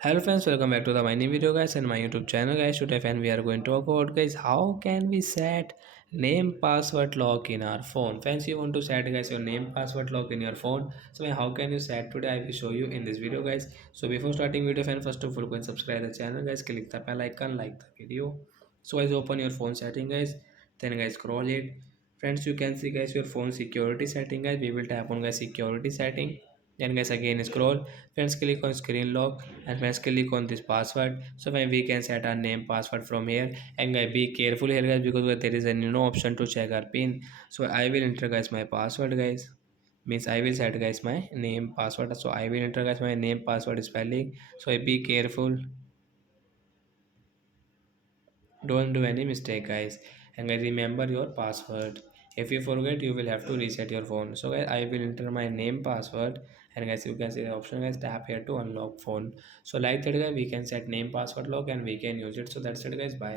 Hello friends, welcome back to the my new video guys and my YouTube channel guys. Today friend we are going to talk about guys how can we set name password lock in our phone. Friends, you want to set guys your name password lock in your phone. So how can you set today? I will show you in this video guys. So before starting video friend, first of all go and subscribe the channel guys. Click the bell icon, like the video. So guys open your phone setting guys. Then guys scroll it. Friends, you can see guys your phone security setting guys. We will tap on guys security setting. Then guys again scroll. Friends, click on screen lock and friends click on this password. So when we can set our name password from here, and guys be careful here guys because there is a no option to check our pin. So I will enter guys my password guys, means I will set guys my name password. So I will enter guys my name password spelling. So be careful, don't do any mistake guys, and guys remember your password. If you forget you will have to reset your phone. So guys I will enter my name password, and guys you can see the option guys, tap here to unlock phone. So like that guys we can set name password lock and we can use it. So that's it guys, bye.